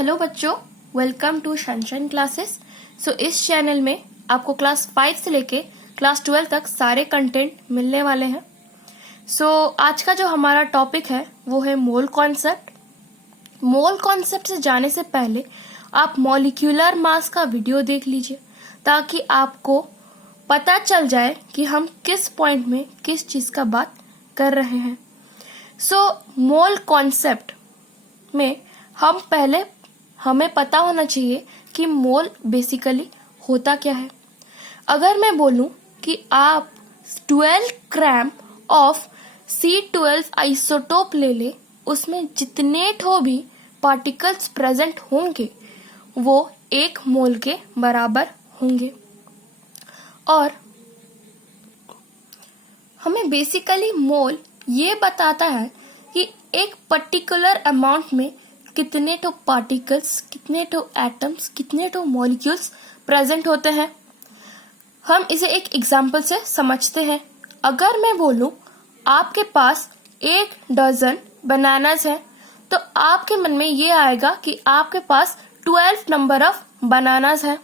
Hello बच्चों, welcome to sunshine classes. इस channel में आपको क्लास 5 से लेके क्लास 12 तक सारे कंटेंट मिलने वाले हैं। आज का जो हमारा टॉपिक है वो है मोल कॉन्सेप्ट। मोल कॉन्सेप्ट से जाने से पहले आप मॉलिक्यूलर मास का वीडियो देख लीजिए ताकि आपको पता चल जाए कि हम किस पॉइंट में किस चीज़ का बात कर रहे हैं। मोल कॉन्सेप्ट में हमें पता होना चाहिए कि मोल बेसिकली होता क्या है। अगर मैं बोलूं कि आप 12 ग्राम ऑफ C12 आइसोटोप ले ले, उसमें जितने ठो भी पार्टिकल्स प्रेजेंट होंगे वो 1 मोल के बराबर होंगे। और हमें बेसिकली मोल ये बताता है कि एक पर्टिकुलर अमाउंट में कितने तो पार्टिकल्स, कितने तो एटम्स, कितने तो मॉलिक्यूल्स प्रेजेंट होते हैं। हम इसे एक एग्जांपल से समझते हैं। अगर मैं बोलूं आपके पास 1 डजन बनानास है तो आपके मन में ये आएगा कि आपके पास 12 नंबर ऑफ बनानास है।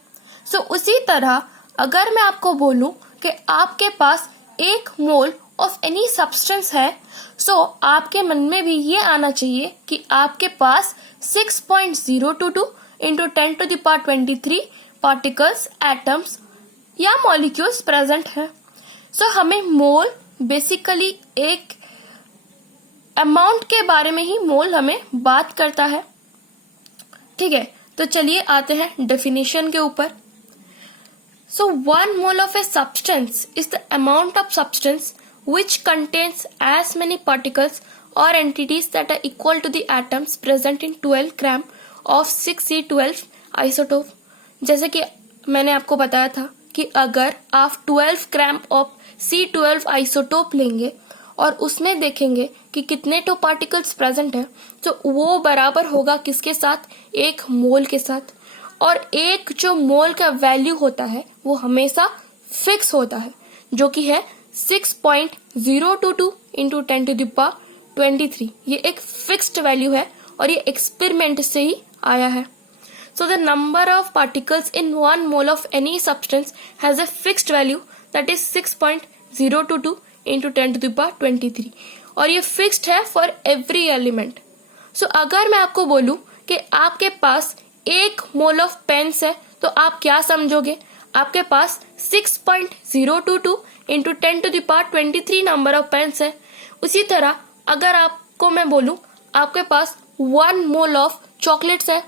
उसी तरह अगर मैं आपको बोलूं कि आपके पास 1 मोल ऑफ एनी सब्सटेंस है, आपके मन में भी ये आना चाहिए कि आपके पास 6.022 into 10 to the power 23 particles, atoms या मॉलिक्यूल्स प्रेजेंट है। हमें मोल बेसिकली एक अमाउंट के बारे में ही मोल हमें बात करता है। ठीक है, तो चलिए आते हैं डेफिनेशन के ऊपर। 1 mole of a substance is the amount of substance which contains as many particles or entities that are equal to the atoms present in 12 gram of 6C12 isotope। जैसे कि मैंने आपको बताया था कि अगर आप 12 ग्राम ऑफ C12 आइसोटोप लेंगे और उसमें देखेंगे कि कितने तो पार्टिकल्स प्रेजेंट है, तो वो बराबर होगा किसके साथ? 1 मोल के साथ। और एक जो मोल का वैल्यू होता है वो हमेशा फिक्स होता है, जो कि है 6.022 into 10 to the power 23। ये एक फिक्स्ड वैल्यू है और ये एक्सपेरिमेंट से ही आया है। The number of particles in 1 mole of any substance has a fixed value that is 6.022 into 10 to the power 23 और ये फिक्स्ड है फॉर एवरी एलिमेंट। अगर मैं आपको बोलूं कि आपके पास 1 मोल ऑफ पेन्स है तो आप क्या समझोगे? आपके पास 6.022 into 10 to the power 23 number of pens है। उसी तरह अगर आपको मैं बोलूं आपके पास 1 मोल ऑफ चॉकलेट्स है,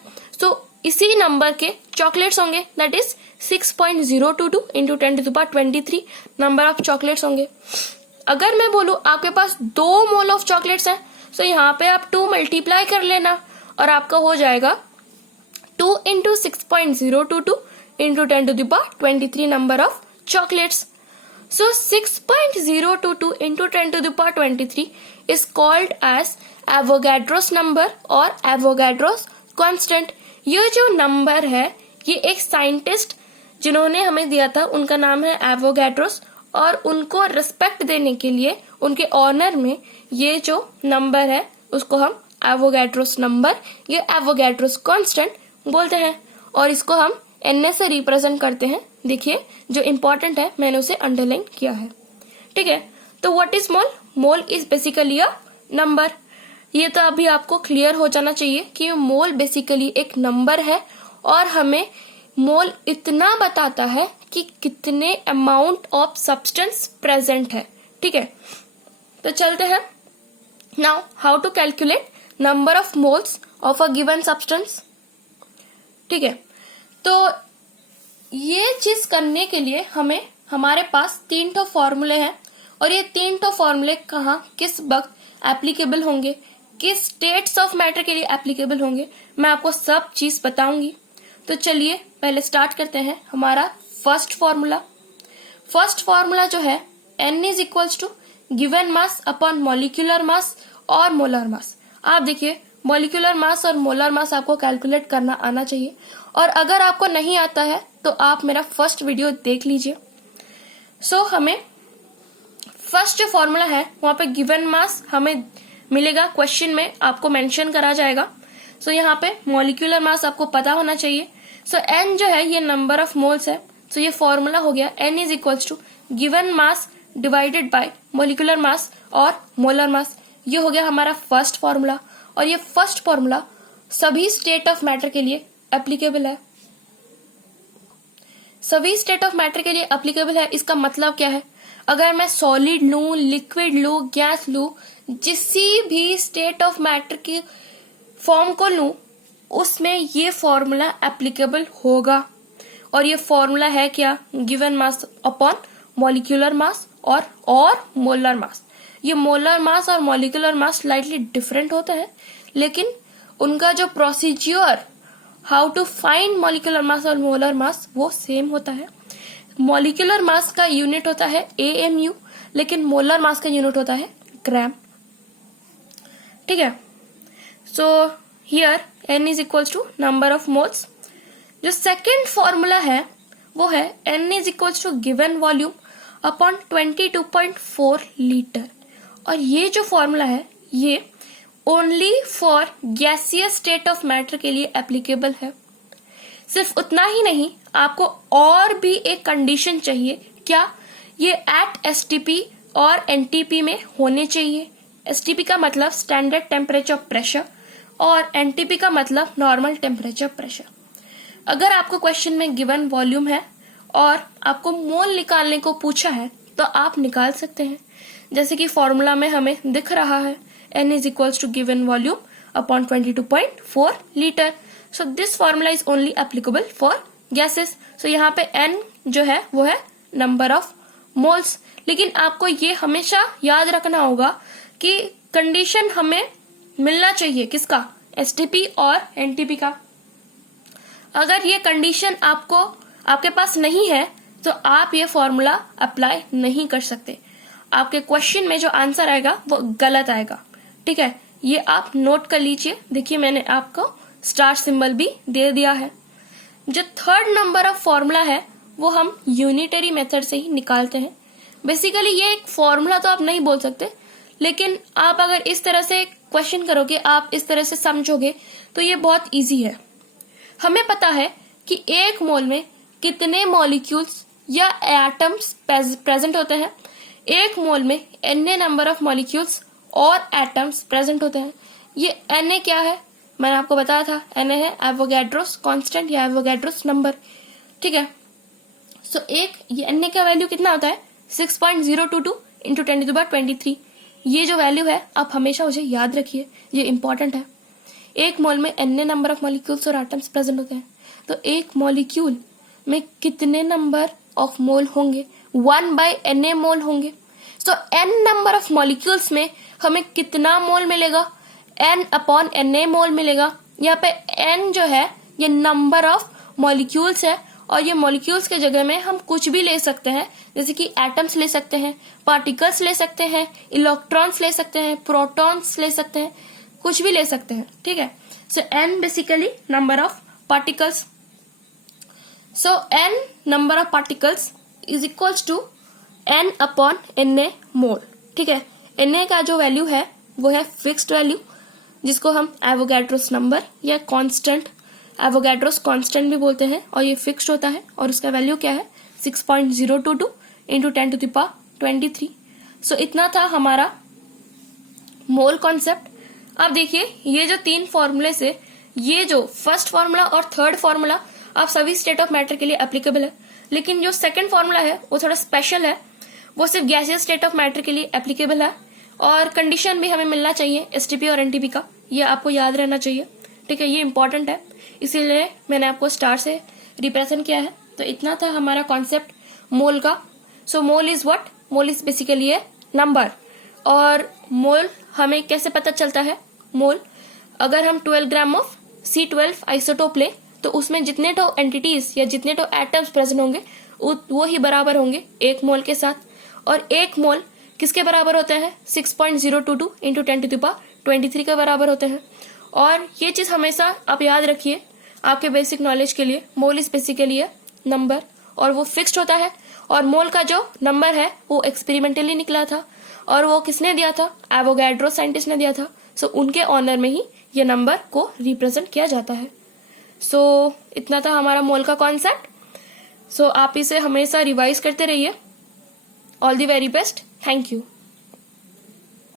इसी नंबर के चॉकलेट्स होंगे, that is 6.022 into 10 to the power 23 number of chocolates होंगे। अगर मैं बोलूं आपके पास 2 मोल ऑफ चॉकलेट्स है, यहाँ पे आप 2 मल्टीप्लाई कर लेना और आपका हो जाएगा 2 into 6.022 into 10 to the power 23 number of chocolates। 6.022 into 10 to the power 23 is called as Avogadro's number और Avogadro's constant। ये जो नंबर है ये एक साइंटिस्ट जिन्होंने हमें दिया था उनका नाम है एवोगैड्रोस, और उनको रिस्पेक्ट देने के लिए उनके ऑनर में ये जो नंबर है उसको हम एवोगैड्रोस नंबर या एवोगैड्रोस कांस्टेंट बोलते हैं और इसको हम एन से रिप्रेजेंट करते हैं। देखिए जो इम्पोर्टेंट है मैंने उसे अंडरलाइन किया है। ठीक है, तो what is mole? Mole is basically a number. ये तो अभी आपको क्लियर हो जाना चाहिए कि मोल बेसिकली एक नंबर है और हमें मोल इतना बताता है कि कितने अमाउंट ऑफ सब्सटेंस प्रेजेंट है। ठीक है, तो चलते हैं। Now how to calculate number of moles of a given substance. ठीक है, तो ये चीज करने के लिए हमारे पास 3 ठो फॉर्मूले हैं और ये 3 ठो फॉर्मूले कहाँ किस वक्त एप्लीकेबल होंगे, किस स्टेट्स ऑफ मैटर के लिए एप्लीकेबल होंगे, मैं आपको सब चीज बताऊंगी। तो चलिए पहले स्टार्ट करते हैं। हमारा फर्स्ट फॉर्मूला जो है N is equals to given mass upon molecular mass और मोलर मास। आप देखिए मॉलिक्यूलर मास और मोलर मास आपको कैलकुलेट करना आना चाहिए, और अगर आपको नहीं आता है तो आप मेरा फर्स्ट वीडियो देख लीजिए। हमें फर्स्ट जो फॉर्मूला है वहां पे गिवन मास हमें मिलेगा, क्वेश्चन में आपको मेंशन करा जाएगा सो यहाँ पे मॉलिक्यूलर मास आपको पता होना चाहिए। सो n जो है ये नंबर ऑफ मोल्स है। सो ये फॉर्मूला हो गया n is equals to given mass divided by molecular mass और मोलर मास। ये हो गया हमारा फर्स्ट फॉर्मूला, और ये फर्स्ट फॉर्मूला सभी स्टेट ऑफ मैटर के लिए एप्लीकेबल है। सभी स्टेट ऑफ मैटर के लिए एप्लीकेबल है, इसका मतलब क्या है? अगर मैं सॉलिड लूं, लिक्विड लूं, गैस लूं, जिसी भी स्टेट ऑफ मैटर की फॉर्म को लूं, उसमें ये फॉर्मूला एप्लीकेबल होगा। और ये फॉर्मूला है क्या? Given mass upon molecular mass और मोलर मास। ये मोलर मास और मॉलिक्यूलर मास स्लाइटली डिफरेंट होता है, लेकिन उनका जो procedure how to find molecular mass और मोलर मास वो सेम होता है। मॉलिक्यूलर मास का यूनिट होता है AMU, लेकिन मोलर मास का यूनिट होता है ग्राम। ठीक है। So here n is equals to number of moles. जो सेकेंड फॉर्मूला है वो है n is equals to given volume upon 22.4 litre. और ये जो फॉर्मूला है ये only for gaseous state of matter के लिए एप्लीकेबल है। सिर्फ उतना ही नहीं, आपको और भी एक कंडीशन चाहिए। क्या? ये एट STP और NTP में होने चाहिए। STP का मतलब स्टैंडर्ड टेम्परेचर प्रेशर और NTP का मतलब नॉर्मल टेम्परेचर प्रेशर। अगर आपको क्वेश्चन में गिवन वॉल्यूम है और आपको मोल निकालने को पूछा है तो आप निकाल सकते हैं, जैसे कि फॉर्मूला में हमें दिख रहा है n is equals to given volume upon 22.4 litre. So this formula is only applicable for gases. So यहाँ पे n जो है वो है नंबर ऑफ मोल्स। लेकिन आपको ये हमेशा याद रखना होगा कि कंडीशन हमें मिलना चाहिए किसका? STP और NTP का। अगर ये कंडीशन आपके पास नहीं है तो आप ये फॉर्मूला अप्लाई नहीं कर सकते। आपके क्वेश्चन में जो आंसर आएगा वो गलत आएगा। ठीक है, ये आप नोट कर लीजिए। देखिए मैंने आपको स्टार सिंबल भी दे दिया है। जो थर्ड नंबर ऑफ फॉर्मूला है वो हम यूनिटरी मेथड से ही निकालते हैं। बेसिकली ये एक फॉर्मूला तो आप नहीं बोल सकते, लेकिन आप अगर इस तरह से क्वेश्चन करोगे, आप इस तरह से समझोगे तो ये बहुत इजी है। हमें पता है कि एक मोल में कितने मॉलिक्यूल्स या एटम्स प्रेजेंट होते हैं। एक मोल में n नंबर ऑफ मॉलिक्यूल्स और एटम्स प्रेजेंट होते हैं। ये Na क्या है? मैंने आपको बताया था Na है एवोगैड्रोस कांस्टेंट या एवोगैड्रोस नंबर। ठीक है। सो ये Na का वैल्यू कितना होता है? 6.022 इंटू 10⁻23। ये जो वैल्यू है आप हमेशा उसे याद रखिए, ये इंपॉर्टेंट है। एक मोल में Na नंबर ऑफ मॉलिक्यूल्स और एटम्स प्रेजेंट होते हैं, तो एक मॉलिक्यूल में कितने नंबर ऑफ मोल होंगे? 1/Na मोल होंगे। सो n नंबर ऑफ मॉलिक्यूल्स में हमें कितना मोल मिलेगा? n/Na मोल मिलेगा। यहाँ पे n जो है ये नंबर ऑफ मॉलिक्यूल्स है, और ये मॉलिक्यूल्स के जगह में हम कुछ भी ले सकते हैं, जैसे कि एटम्स ले सकते हैं, पार्टिकल्स ले सकते हैं, इलेक्ट्रॉन्स ले सकते हैं, प्रोटॉन्स ले सकते हैं, कुछ भी ले सकते हैं। ठीक है। So n basically number of particles. So n number of particles is equals to n/Na mole. ठीक है। Na का जो वैल्यू है वो है फिक्स्ड वैल्यू, जिसको हम एवोगैड्रोस नंबर या कांस्टेंट, एवोगैड्रोस कांस्टेंट भी बोलते हैं, और ये फिक्स्ड होता है। और उसका वैल्यू क्या है? 6.022 इंटू 10⁻23। सो इतना था हमारा मोल कॉन्सेप्ट। अब देखिए ये जो तीन फॉर्मूले से, ये जो फर्स्ट फॉर्मूला और थर्ड फॉर्मूला आप सभी स्टेट ऑफ मैटर के लिए एप्लीकेबल है, लेकिन जो सेकंड फॉर्मूला है वो थोड़ा स्पेशल है, वो सिर्फ गैसियस स्टेट ऑफ मैटर के लिए एप्लीकेबल है। और कंडीशन भी हमें मिलना चाहिए STP और NTP का, ये आपको याद रहना चाहिए। ठीक है, ये इंपॉर्टेंट है, इसीलिए मैंने आपको स्टार से रिप्रेजेंट किया है। तो इतना था हमारा कॉन्सेप्ट मोल का। So mole is what? Mole is basically a number. और मोल हमें कैसे पता चलता है? मोल अगर हम 12 ग्राम ऑफ C12 आइसोटोप लें तो उसमें जितने तो एंटिटीज या जितने तो एटम्स प्रेजेंट होंगे वो ही बराबर होंगे एक मोल के साथ। और एक मोल किसके बराबर होता है? 6.022 इंटू 10⁻23 के बराबर होते हैं। और ये चीज हमेशा आप याद रखिए आपके बेसिक नॉलेज के लिए। मोल इज बेसिकली है नंबर, और वो फिक्स्ड होता है। और मोल का जो नंबर है वो एक्सपेरिमेंटली निकला था, और वो किसने दिया था? एवोगैड्रो साइंटिस्ट ने दिया था। सो उनके ऑनर में ही ये नंबर को रिप्रेजेंट किया जाता है। सो इतना था हमारा मोल का कॉन्सेप्ट। सो आप इसे हमेशा रिवाइज करते रहिए। All the very best. Thank you.